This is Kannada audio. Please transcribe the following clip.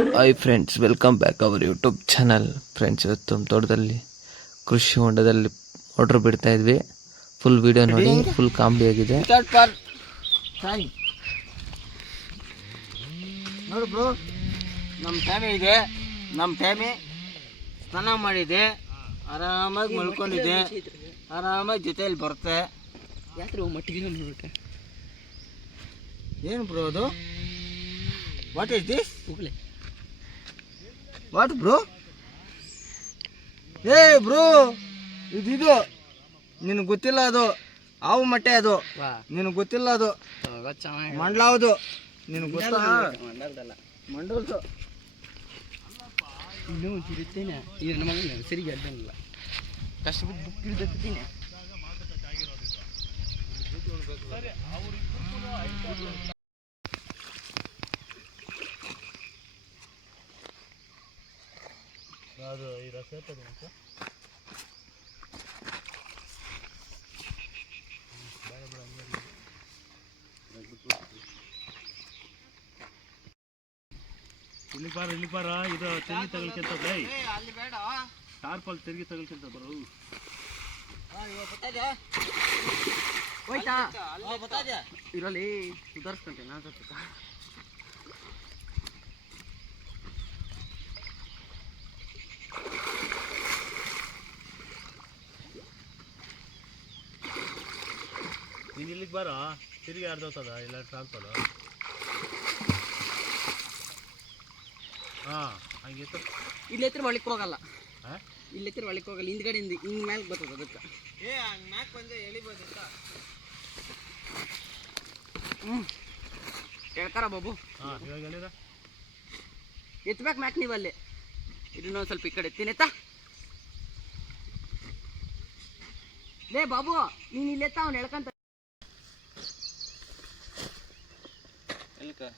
Hi friends welcome back our YouTube channel friends ಇವತ್ತು ನಮ್ಮ ತೋಟದಲ್ಲಿ ಕೃಷಿ ಹೊಂಡದಲ್ಲಿ ಆರ್ಡರ್ ಬಿಡ್ತಾ ಇದ್ವಿ. ಫುಲ್ ವಿಡಿಯೋ ನೋಡಿ ಫುಲ್ ಕಾಮಿಡಿ ಆಗಿದೆ. ನೋಡು ಬ್ರೋ ನಮ್ಮ ಫ್ಯಾಮಿ ಇದೆ. ನಮ್ಮ ಫ್ಯಾಮಿ ಸ್ನಾನ ಮಾಡಿದೆ. ಆರಾಮಾಗಿ ಮಲ್ಕೊಂಡಿದೆ. ಆರಾಮಾಗಿ ಜೊತೆಯಲ್ಲಿ ಬರುತ್ತೆ. ಯಾತ್ರೆ ಮಟ್ಟಿಗೆ ನೋಡ್ಬಿಟ್ಟೆ ಏನು ಬ್ರೋ ಅದು? ವಾಟ್ ಇಸ್ ದಿಸ್ ಹೋಗ್ಲೆ. ವಾಟ್ ಬ್ರೋ ಏ ಬ್ರೋ ಇದಿದು. ನಿನಗೆ ಗೊತ್ತಿಲ್ಲ ಅದು. ಹಾವು ಮೊಟ್ಟೆ ಅದು. ನಿನಗೆ ಗೊತ್ತಿಲ್ಲ ಅದು. ಮಂಡ್ಲಾವುದು ನಿನಗೆ ಗೊತ್ತಾ? ಮಂಡಲದಲ್ಲ ಮಂಡಲ್ದು ಇನ್ನೂ ತಿರುತ್ತೇನೆ ಇದು ನಮಗೆ ಸರಿಗೆ ಅಡ್ಡಲ್ಲ ಕಷ್ಟಪಟ್ಟು ಬುಕ್ ಹಿಡಿದತ್ತೀನಿ ಇಲ್ಲಿ ಬಾರ ಇಲ್ಲಿ ಬಾರ ಇದು ತಿರುಗಿ ತಗಲ್ಕಿಂತ ಬೈ. ಅಲ್ಲಿ ಬೇಡ. ಟಾರ್ಪಲ್ ತಿರುಗಿ ತಗಲ್ಕಿಂತ ಬರೋ. ಹೋಯ್ತಾ? ಇರಲ್ಲಿ ಸುಧಾರಿಸ್ಕೊಂತೆ ನಾನು ಸ್ವಲ್ಪ. ನೀನು ಇಲ್ಲಿಗೆ ಬರ? ತಿರುಗಿ ಆಡ್ದೋತದ ಇಲ್ಲ ಟ್ರಾನ್ಸ್ಫರ್ ಹಾಂ ಹಂಗಿತ್ತು ಇಲ್ಲಿ ಹತ್ರ ಒಳಕ್ಕೆ ಹೋಗಲ್ಲ. ಹಾಂ? ಇಲ್ಲಿ ಹತ್ರ ಒಳಕ್ಕೆ ಹೋಗಲ್ಲ. ಹಿಂದ್ಗಡೆಯಿಂದ ಹಿಂಗೆ ಮೇಲೆ ಬರ್ತದೆ ಅದಕ್ಕೆ. ಏ ಹಂಗೆ ಮ್ಯಾಕ್ ಬಂದೆ ಹ್ಞೂ ಹೇಳ್ತಾರ ಬಾಬು? ಹಾಂ ಇವಾಗ ಎಲ್ಲಿದ ಎತ್ಬೇಕು ಮ್ಯಾಕ್ ನೀವು ಅಲ್ಲಿ. ಇದನ್ನ ಸ್ವಲ್ಪ ಈ ಕಡೆ ಎತ್ತೀನಿ ಎತ್ತ? ಲೇ ಬಾಬು ನೀನು ಇಲ್ಲೆತ್ತ ಎತ್ತ? ಅವ್ನು ಹೇಳ್ಕಂತ Tá.